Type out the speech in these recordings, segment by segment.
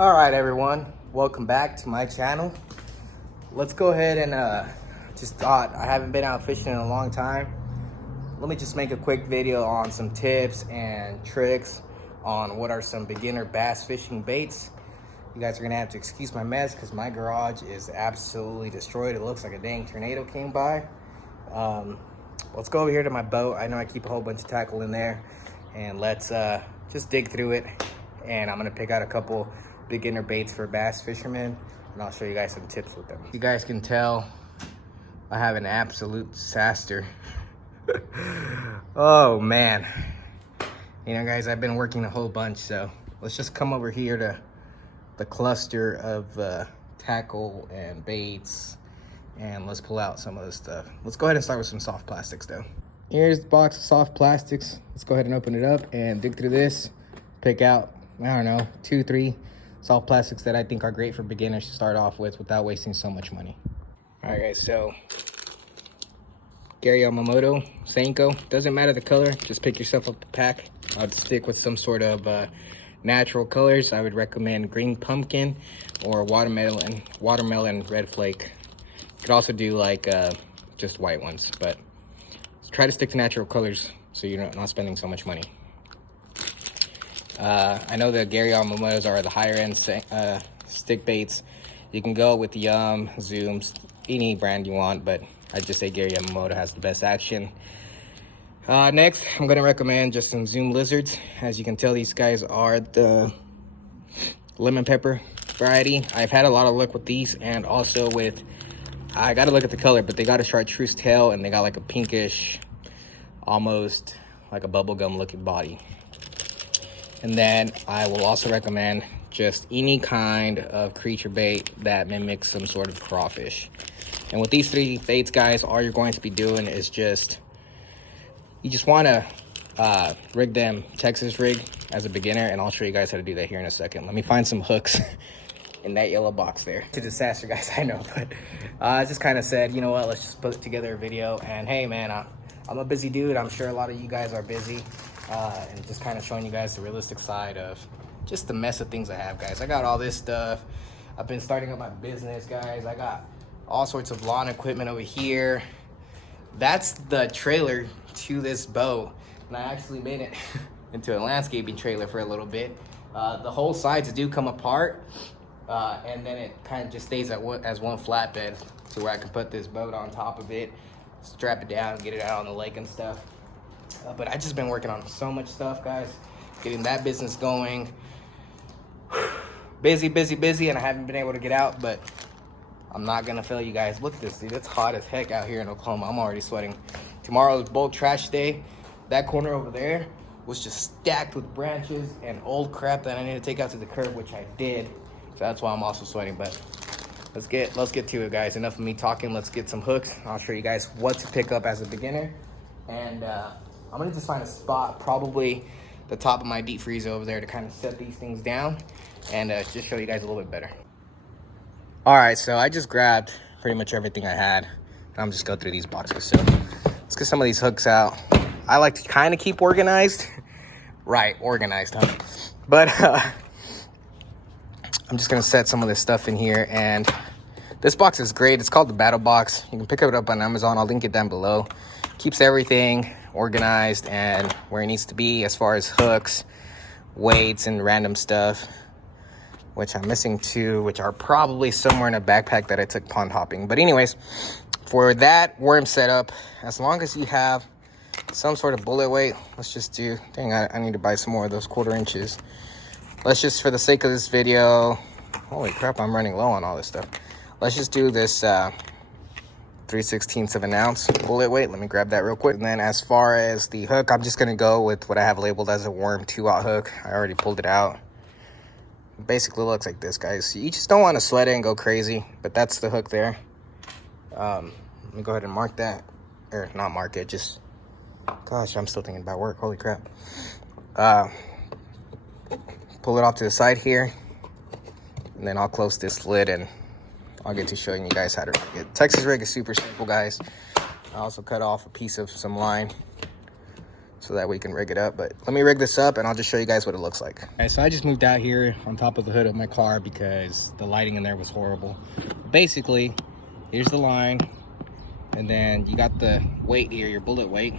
All right, everyone, welcome back to my channel. Let's go ahead and just thought I haven't been out fishing in a long time. Let me just make a quick video on some tips and tricks on what are some beginner bass fishing baits. You guys are gonna have to excuse my mess because my garage is absolutely destroyed. It looks like a dang tornado came by. Let's go over here to my boat. I know I keep a whole bunch of tackle in there, and let's just dig through it. And I'm gonna pick out a couple beginner baits for bass fishermen, and I'll show you guys some tips with them. You guys can tell I have an absolute disaster. Oh man, you know guys, I've been working a whole bunch, so let's just come over here to the cluster of tackle and baits, and let's pull out some of this stuff. Let's go ahead and start with some soft plastics though. Here's the box of soft plastics. Let's go ahead and open it up and dig through this, pick out, I don't know, 2-3 soft plastics that I think are great for beginners to start off with without wasting so much money. All right guys, so Gary Yamamoto Senko, doesn't matter the color, just pick yourself up a pack. I'd stick with some sort of natural colors. I would recommend green pumpkin or watermelon red flake. You could also do like just white ones, but try to stick to natural colors so you're not spending so much money. I know the Gary Yamamotos are the higher end stick baits. You can go with Yum, Zooms, any brand you want, but I'd just say Gary Yamamoto has the best action. Next, I'm gonna recommend just some Zoom Lizards. As you can tell, these guys are the lemon pepper variety. I've had a lot of luck with these, and also with, I gotta look at the color, but they got a chartreuse tail and they got like a pinkish, almost like a bubblegum looking body. And then I will also recommend just any kind of creature bait that mimics some sort of crawfish. And with these three baits, guys, all you're going to be doing is you just want to rig them Texas rig as a beginner, and I'll show you guys how to do that here in a second. Let me find some hooks in that yellow box there. It's a disaster, guys, I know, but I just kind of said, you know what, let's just put together a video. And hey man, I'm a busy dude. I'm sure a lot of you guys are busy. And just kind of showing you guys the realistic side of just the mess of things I have, guys. I got all this stuff. I've been starting up my business, guys. I got all sorts of lawn equipment over here. That's the trailer to this boat, and I actually made it into a landscaping trailer for a little bit. The whole sides do come apart, and then it kind of just stays as one flatbed to where I can put this boat on top of it, strap it down, get it out on the lake and stuff. But I just been working on so much stuff, guys, getting that business going. Busy, and I haven't been able to get out, but I'm not gonna fail you guys. Look at this, dude. It's hot as heck out here in Oklahoma. I'm already sweating. Tomorrow's bulk trash day. That corner over there was just stacked with branches and old crap that I need to take out to the curb, which I did. So that's why I'm also sweating. But let's get to it, guys. Enough of me talking. Let's get some hooks. I'll show you guys what to pick up as a beginner. And I'm gonna just find a spot, probably the top of my deep freeze over there, to kind of set these things down and just show you guys a little bit better. All right, so I just grabbed pretty much everything I had. I'm just going through these boxes. So let's get some of these hooks out. I like to kind of keep organized. Right, organized, huh? But I'm just gonna set some of this stuff in here, and this box is great. It's called the Battle Box. You can pick it up on Amazon. I'll link it down below. Keeps everything organized and where it needs to be as far as hooks, weights, and random stuff, which I'm missing two, which are probably somewhere in a backpack that I took pond hopping. But anyways, for that worm setup, as long as you have some sort of bullet weight, let's just do, dang, I need to buy some more of those 1/4 inches. Let's just, for the sake of this video, holy crap, I'm running low on all this stuff. Let's just do this 3/16 of an ounce bullet weight. Let me grab that real quick. And then as far as the hook, I'm just gonna go with what I have labeled as a worm 2/0 hook. I already pulled it out. It basically looks like this, guys. You just don't want to sweat it and go crazy, but that's the hook there. Let me go ahead and mark that, or not mark it, just, gosh, I'm still thinking about work, holy crap. Pull it off to the side here, and then I'll close this lid and I'll get to showing you guys how to rig it. Texas rig is super simple, guys. I also cut off a piece of some line. so that we can rig it up. But let me rig this up and I'll just show you guys what it looks like. All right, so I just moved out here on top of the hood of my car because the lighting in there was horrible. Basically, here's the line, and then you got the weight here, your bullet weight.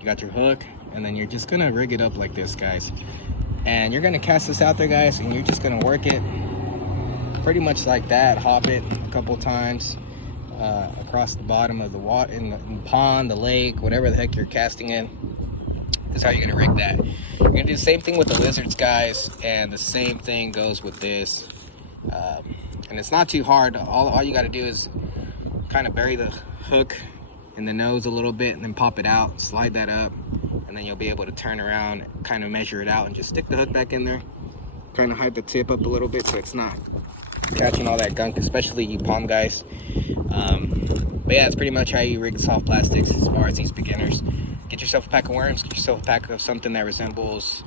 You got your hook, and then you're just gonna rig it up like this, guys. And you're gonna cast this out there, guys, and you're just gonna work it pretty much like that. Hop it a couple times across the bottom of the water, in the pond, the lake, whatever the heck you're casting in. This is how you're gonna rig that. You're gonna do the same thing with the lizards, guys, and the same thing goes with this. And it's not too hard. All you gotta do is kind of bury the hook in the nose a little bit and then pop it out, slide that up, and then you'll be able to turn around, kind of measure it out, and just stick the hook back in there. Kind of hide the tip up a little bit so it's not catching all that gunk, especially you palm guys. But yeah, it's pretty much how you rig soft plastics as far as these beginners. Get yourself a pack of worms, get yourself a pack of something that resembles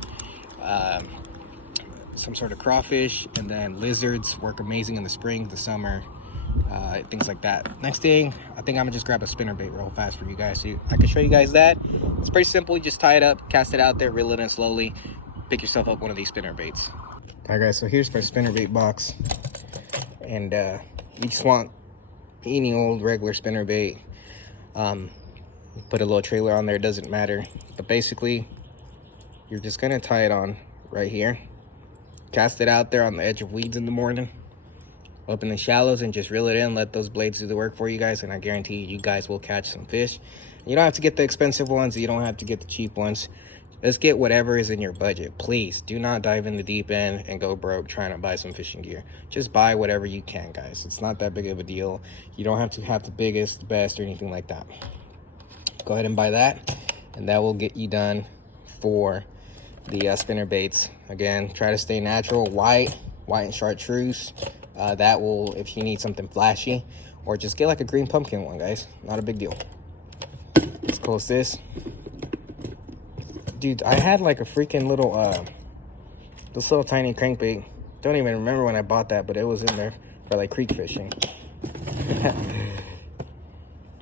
some sort of crawfish, and then lizards work amazing in the spring, the summer, things like that. Next thing, I think I'm gonna just grab a spinnerbait real fast for you guys so I can show you guys that. It's pretty simple. You just tie it up, cast it out there, reel it in slowly, pick yourself up one of these spinnerbaits. All right, guys, so here's my spinnerbait box, and you just want any old regular spinnerbait. Put a little trailer on there, it doesn't matter, but basically you're just gonna tie it on right here, cast it out there on the edge of weeds in the morning, up in the shallows, and just reel it in. Let those blades do the work for you guys, and I guarantee you guys will catch some fish. You don't have to get the expensive ones, you don't have to get the cheap ones. Just get whatever is in your budget. Please do not dive in the deep end and go broke trying to buy some fishing gear. Just buy whatever you can, guys. It's not that big of a deal. You don't have to have the biggest, the best, or anything like that. Go ahead and buy that, and that will get you done for the spinner baits. Again, try to stay natural, white and chartreuse. That will, if you need something flashy, or just get like a green pumpkin one, guys. Not a big deal. Let's close this. Dude, I had like a freaking little, this little tiny crankbait. Don't even remember when I bought that, but it was in there for like creek fishing.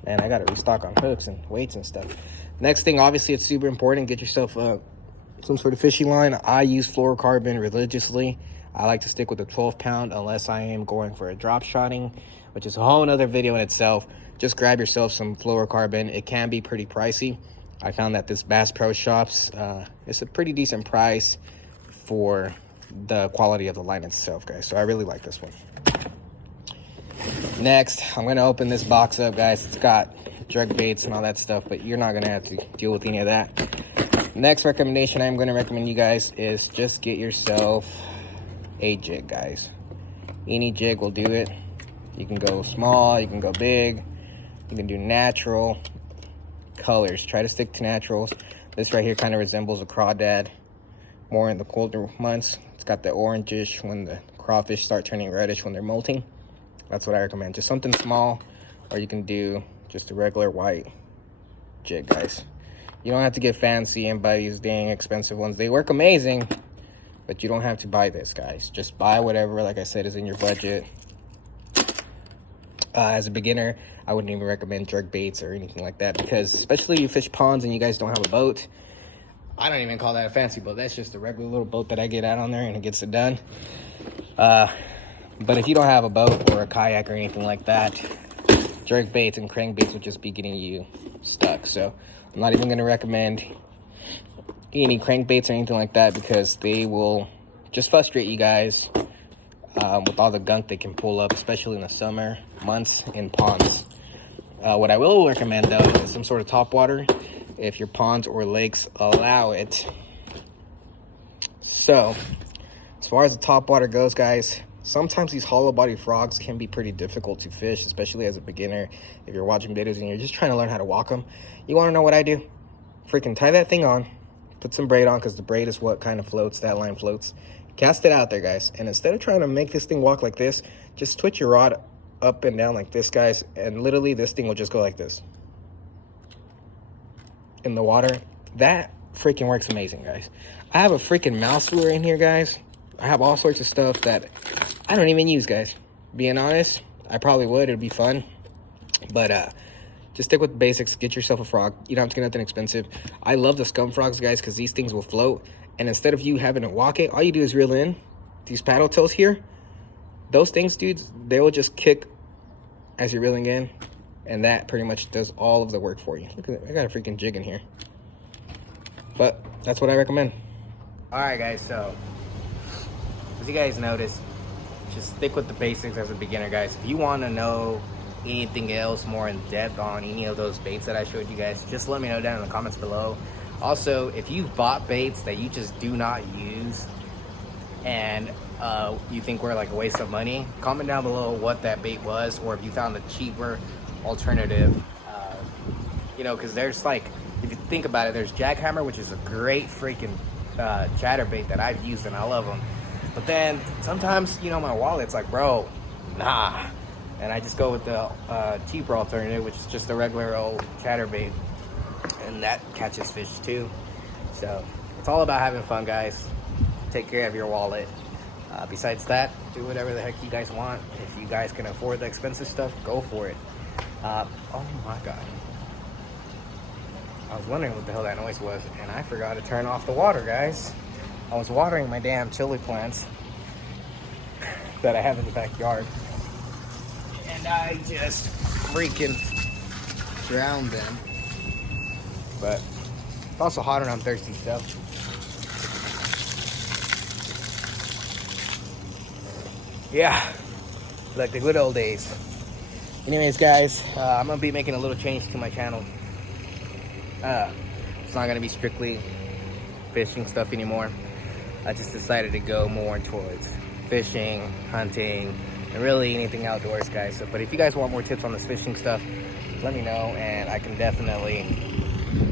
Man, I gotta restock on hooks and weights and stuff. Next thing, obviously, it's super important. Get yourself some sort of fishing line. I use fluorocarbon religiously. I like to stick with a 12-pound unless I am going for a drop shotting, which is a whole nother video in itself. Just grab yourself some fluorocarbon. It can be pretty pricey. I found that this Bass Pro Shops, it's a pretty decent price for the quality of the line itself, guys. So I really like this one. Next, I'm gonna open this box up, guys. It's got jerk baits and all that stuff, but you're not gonna have to deal with any of that. Next recommendation I'm gonna recommend you guys is just get yourself a jig, guys. Any jig will do it. You can go small, you can go big, you can do natural colors. Try to stick to naturals. This right here kind of resembles a crawdad more in the colder months. It's got the orangish when the crawfish start turning reddish when they're molting. That's what I recommend. Just something small, or you can do just a regular white jig, guys. You don't have to get fancy and buy these dang expensive ones. They work amazing, but you don't have to buy this, guys. Just buy whatever, like I said, is in your budget. As a beginner, I wouldn't even recommend jerk baits or anything like that, because especially you fish ponds and you guys don't have a boat. I don't even call that a fancy boat. That's just a regular little boat that I get out on there and it gets it done. But if you don't have a boat or a kayak or anything like that, jerk baits and crankbaits will just be getting you stuck. So I'm not even going to recommend any crankbaits or anything like that, because they will just frustrate you guys with all the gunk they can pull up, especially in the summer months in ponds. What I will recommend, though, is some sort of topwater if your ponds or lakes allow it. So as far as the topwater goes, guys, sometimes these hollow body frogs can be pretty difficult to fish, especially as a beginner. If you're watching videos and you're just trying to learn how to walk them, you want to know what I do? Freaking tie that thing on, put some braid on, because the braid is what kind of floats, that line floats. Cast it out there, guys, and instead of trying to make this thing walk like this, just twitch your rod up and down like this, guys, and literally this thing will just go like this in the water. That freaking works amazing, guys. I have a freaking mouse lure in here, guys. I have all sorts of stuff that I don't even use, guys. Being honest, I probably would. It'd be fun. But Just stick with the basics. Get yourself a frog. You don't have to get nothing expensive. I love the scum frogs, guys, because these things will float. And instead of you having to walk it, all you do is reel in these paddle tails here. Those things, dudes, they will just kick as you're reeling in. And that pretty much does all of the work for you. Look at it. I got a freaking jig in here. But that's what I recommend. All right, guys. So as you guys noticed, just stick with the basics as a beginner, guys. If you want to know anything else more in depth on any of those baits that I showed you guys, just let me know down in the comments below. Also, if you've bought baits that you just do not use and you think were like a waste of money, comment down below what that bait was, or if you found a cheaper alternative. You know, because there's like, if you think about it, there's Jackhammer, which is a great freaking chatterbait that I've used and I love them. But then sometimes, you know, my wallet's like, bro, nah. And I just go with the cheaper alternative, which is just a regular old chatterbait. And that catches fish too. So it's all about having fun, guys. Take care of your wallet. Besides that, do whatever the heck you guys want. If you guys can afford the expensive stuff, go for it. Oh my God. I was wondering what the hell that noise was, and I forgot to turn off the water, guys. I was watering my damn chili plants that I have in the backyard, and I just freaking drowned them. But it's also hot and I'm thirsty, so. Yeah, like the good old days. Anyways, guys, I'm gonna be making a little change to my channel. It's not gonna be strictly fishing stuff anymore. I just decided to go more towards fishing, hunting, and really anything outdoors, guys. So, but if you guys want more tips on this fishing stuff, let me know, and I can definitely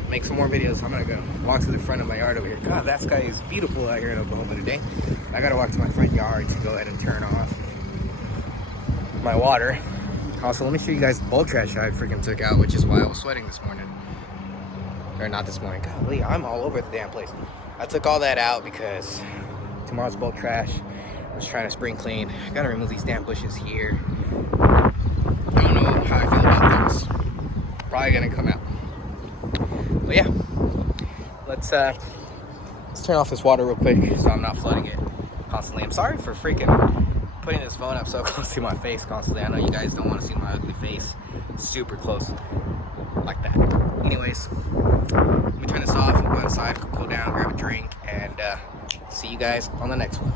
make some more videos. I'm gonna go walk to the front of my yard over here. God, that sky is beautiful out here in Oklahoma today. I gotta walk to my front yard to go ahead and turn off my water. Also, let me show you guys the bulk trash I freaking took out, which is why I was sweating this morning. Or not this morning. Golly, I'm all over the damn place. I took all that out because tomorrow's bulk trash. I was trying to spring clean. I gotta remove these damn bushes here. I don't know how I feel about those. Probably gonna come out. But yeah, let's turn off this water real quick so I'm not flooding it constantly. I'm sorry for freaking putting this phone up so close to my face constantly. I know you guys don't want to see my ugly face super close like that. Anyways, let me turn this off and go inside, cool down, grab a drink, and see you guys on the next one.